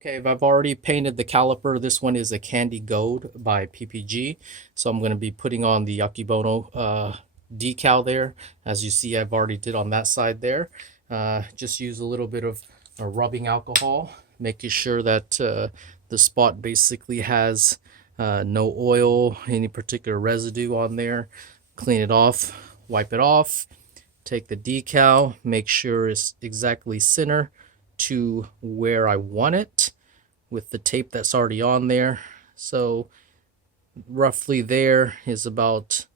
Okay, I've already painted the caliper. This one is a Candy Gold by PPG. So I'm going to be putting on the Akebono decal there. As you see, I've already did on that side there. Just use a little bit of rubbing alcohol, making sure that the spot basically has no oil, any particular residue on there. Clean it off, wipe it off, take the decal, make sure it's exactly center to where I want it with the tape that's already on there. So roughly there is about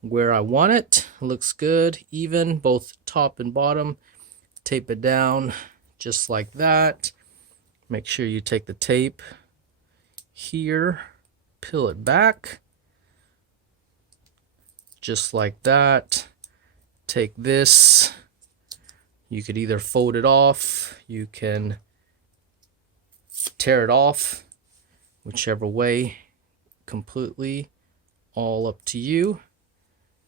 where I want it. Looks good, even both top and bottom. Tape it down just like that. Make sure you take the tape here, peel it back just like that. Take this, you could either fold it off, you can tear it off, whichever way, completely, all up to you.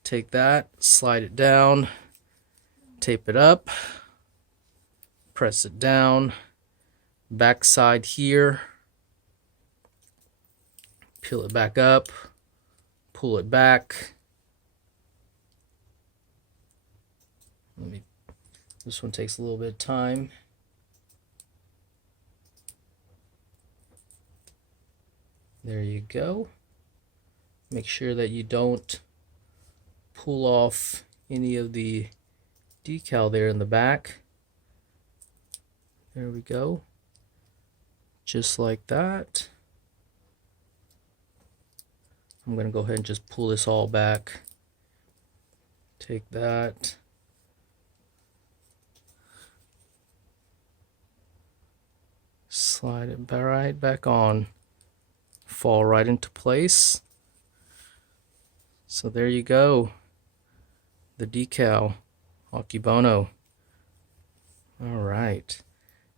Take that, slide it down, tape it up, press it down, back side here, peel it back up, pull it back. This one takes a little bit of time. There you go. Make sure that you don't pull off any of the decal there in the back. There we go. Just like that. I'm going to go ahead and just pull this all back. Take that. Slide it right back on. Fall right into place. So there you go. The decal, Akebono. Alright.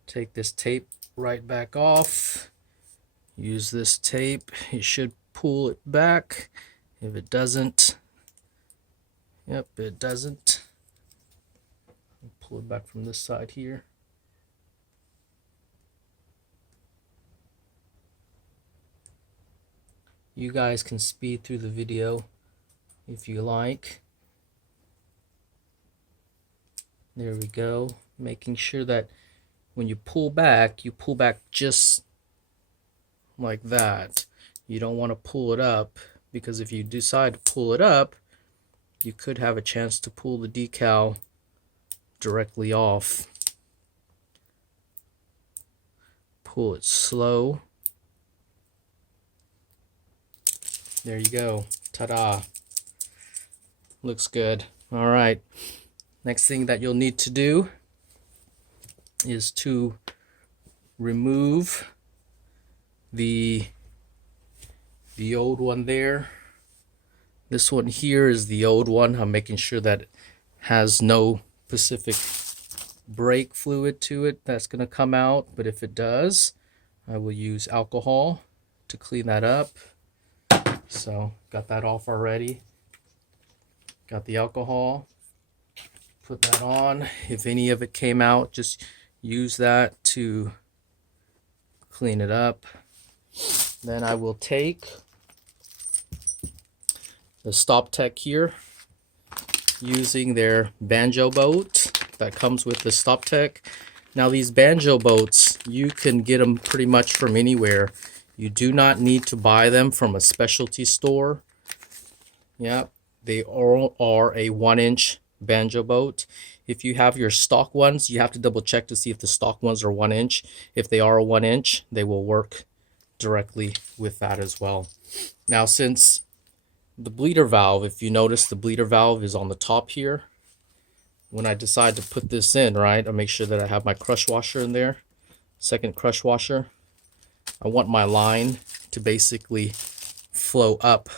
Take this tape right back off. Use this tape. It should pull it back. If it doesn't, yep, it doesn't. Pull it back from this side here. You guys can speed through the video if you like. There we go. Making sure that when you pull back just like that. You don't want to pull it up, because if you decide to pull it up, you could have a chance to pull the decal directly off. Pull it slow. There you go. Ta-da. Looks good. All right. Next thing that you'll need to do is to remove the old one there. This one here is the old one. I'm making sure that it has no specific brake fluid to it that's going to come out, but if it does, I will use alcohol to clean that up. So got that off already. Got the alcohol. Put that on. If any of it came out, just use that to clean it up. Then I will take the Stop Tech here, using their banjo boat that comes with the Stop Tech. Now these banjo boats, you can get them pretty much from anywhere. You do not need to buy them from a specialty store. Yep, they all are a 1-inch banjo boat. If you have your stock ones, you have to double check to see if the stock ones are 1 inch. If they are a 1-inch, they will work directly with that as well. Now, since the bleeder valve, if you notice, the bleeder valve is on the top here. When I decide to put this in, right, I make sure that I have my crush washer in there, second crush washer. I want my line to basically flow up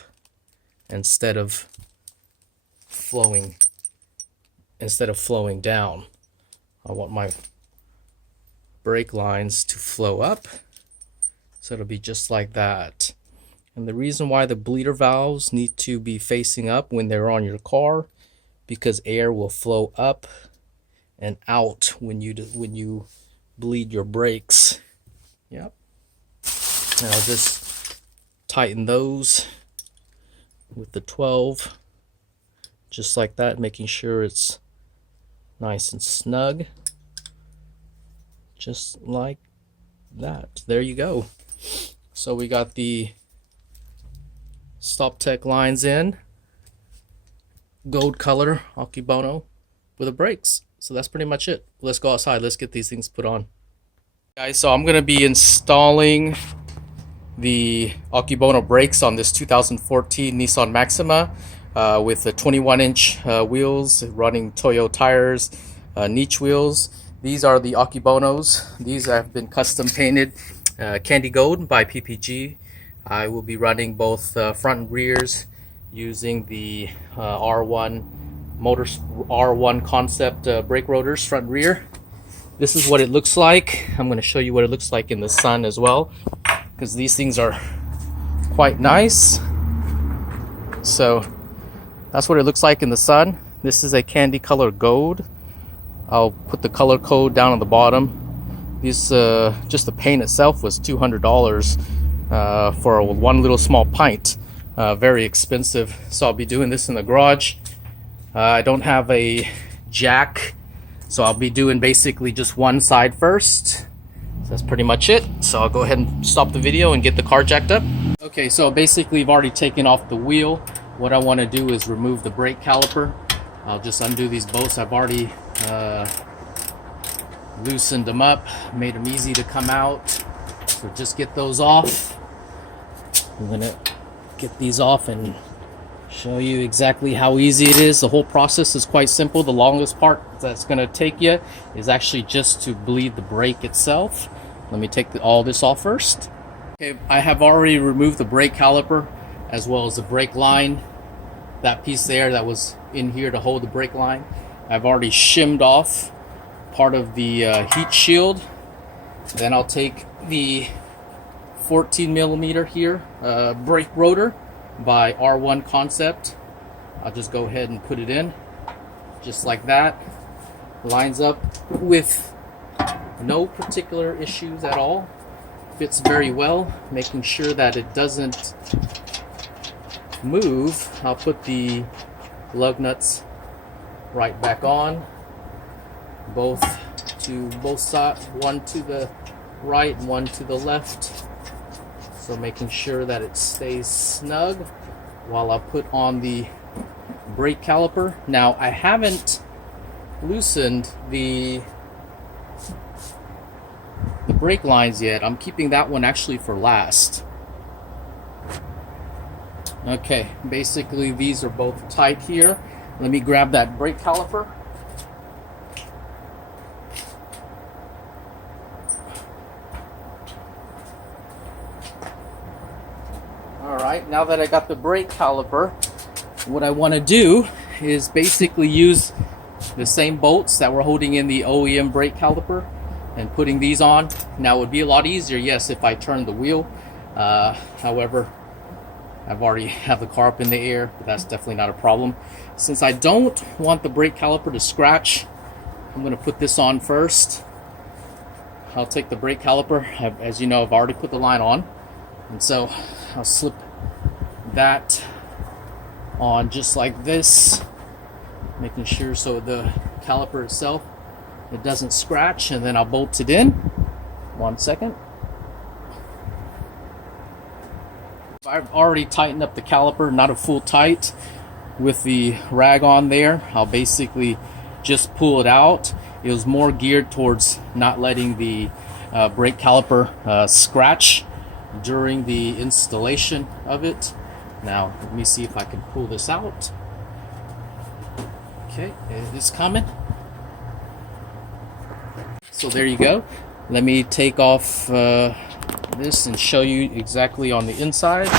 instead of flowing down. I want my brake lines to flow up, so it'll be just like that. And the reason why the bleeder valves need to be facing up when they're on your car, because air will flow up and out when you bleed your brakes. Yep. And I'll just tighten those with the 12, just like that, making sure it's nice and snug, just like that. There you go. So we got the Stop Tech lines in, gold color Akebono with the brakes. So that's pretty much it. Let's go outside. Let's get these things put on. Guys, so I'm going to be installing the Akebono brakes on this 2014 Nissan Maxima with the 21-inch wheels, running Toyo tires, niche wheels. These are the Akebonos. These have been custom painted candy gold by PPG. I will be running both front and rears using the R1 concept brake rotors, front and rear. This is what it looks like. I'm going to show you what it looks like in the sun as well, because these things are quite nice. So that's what it looks like in the sun. This is a candy color gold. I'll put the color code down on the bottom. This just the paint itself was $200 for one little small pint. Very expensive. So I'll be doing this in the garage. I don't have a jack, so I'll be doing basically just one side first. So that's pretty much it. So I'll go ahead and stop the video and get the car jacked up. Okay, so basically I've already taken off the wheel. What I want to do is remove the brake caliper. I'll just undo these bolts. I've already loosened them up, made them easy to come out. So just get those off. I'm gonna get these off and show you exactly how easy it is. The whole process is quite simple. The longest part that's gonna take you is actually just to bleed the brake itself. Let me take all this off first. Okay, I have already removed the brake caliper as well as the brake line. That piece there that was in here to hold the brake line, I've already shimmed off part of the heat shield. Then I'll take the 14 millimeter here brake rotor by R1 concept. I'll just go ahead and put it in just like that. Lines up with no particular issues at all. Fits very well, making sure that it doesn't move. I'll put the lug nuts right back on, both sides, one to the right and one to the left. So making sure that it stays snug while I put on the brake caliper. Now I haven't loosened the brake lines yet. I'm keeping that one actually for last. Okay, basically these are both tight here. Let me grab that brake caliper. Alright, now that I got the brake caliper, what I want to do is basically use the same bolts that were holding in the OEM brake caliper and putting these on. Now it would be a lot easier, yes, if I turned the wheel. However, I've already have the car up in the air, but that's definitely not a problem. Since I don't want the brake caliper to scratch, I'm going to put this on first. I'll take the brake caliper. As you know, I've already put the line on. And so I'll slip that on just like this, making sure so the caliper itself, it doesn't scratch, and then I'll bolt it in. 1 second. I've already tightened up the caliper, not a full tight with the rag on there. I'll basically just pull it out. It was more geared towards not letting the brake caliper scratch during the installation of it. Now let me see if I can pull this out. Okay, it is coming. So there you go. Let me take off this and show you exactly on the inside.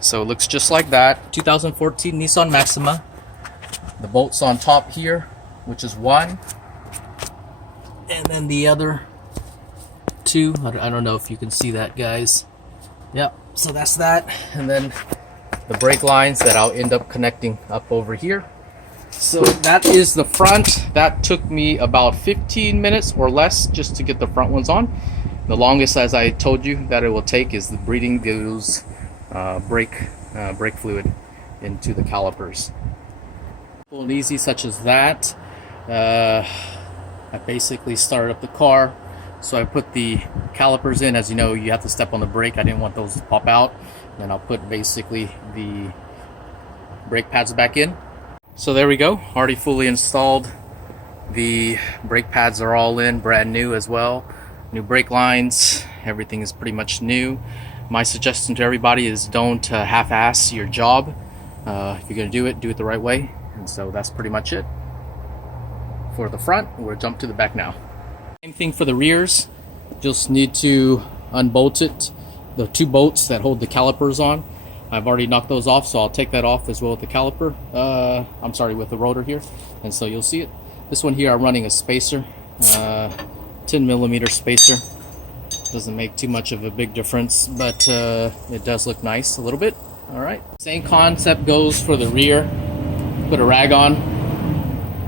So it looks just like that. 2014 Nissan Maxima. The bolts on top here, which is one, and then the other two. I don't know if you can see that, guys. Yep, so that's that. And then the brake lines that I'll end up connecting up over here. So that is the front. That took me about 15 minutes or less just to get the front ones on. The longest, as I told you, that it will take is the breeding those brake fluid into the calipers. Simple and easy such as that. I basically started up the car, so I put the calipers in. As you know, you have to step on the brake. I didn't want those to pop out. And I'll put basically the brake pads back in. So there we go, already fully installed. The brake pads are all in, brand new as well. New brake lines, everything is pretty much new. My suggestion to everybody is don't half-ass your job. If you're gonna do it the right way. And so that's pretty much it for the front. We'll jump to the back now. Same thing for the rears. Just need to unbolt it, the two bolts that hold the calipers on. I've already knocked those off, so I'll take that off as well with the caliper. I'm sorry, with the rotor here. And so you'll see it. This one here, I'm running a spacer, 10mm spacer. Doesn't make too much of a big difference, but it does look nice a little bit. All right, same concept goes for the rear. Put a rag on.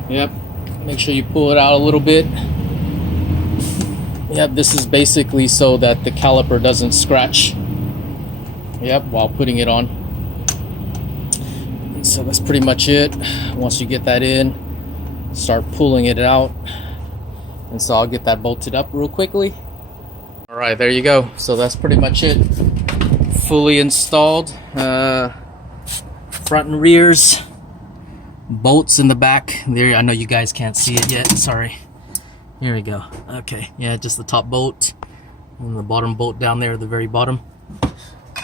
Yep, make sure you pull it out a little bit. Yep, this is basically so that the caliper doesn't scratch. Yep, while putting it on. And so that's pretty much it. Once you get that in, start pulling it out. And so I'll get that bolted up real quickly. All right, there you go. So that's pretty much it. Fully installed. Front and rears. Bolts in the back. There, I know you guys can't see it yet. Sorry. Here we go. Okay, yeah, just the top bolt and the bottom bolt down there at the very bottom.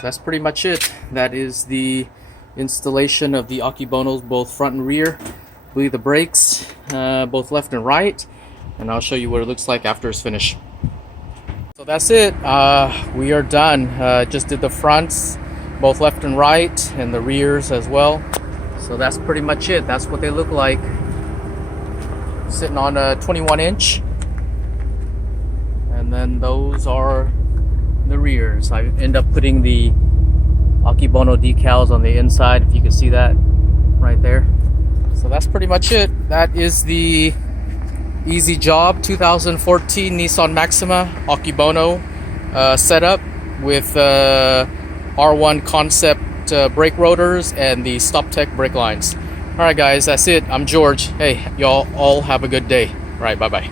That's pretty much it. That is the installation of the Akebonos, both front and rear. I believe the brakes, both left and right. And I'll show you what it looks like after it's finished. So that's it. We are done. Just did the fronts, both left and right, and the rears as well. So that's pretty much it. That's what they look like. Sitting on a 21-inch. And then those are the rears. I end up putting the Akebono decals on the inside, if you can see that right there. So that's pretty much it. That is the easy job 2014 Nissan Maxima Akebono setup with R1 concept brake rotors and the StopTech brake lines. All right, guys, that's it. I'm George. Hey, y'all all have a good day. All right, bye-bye.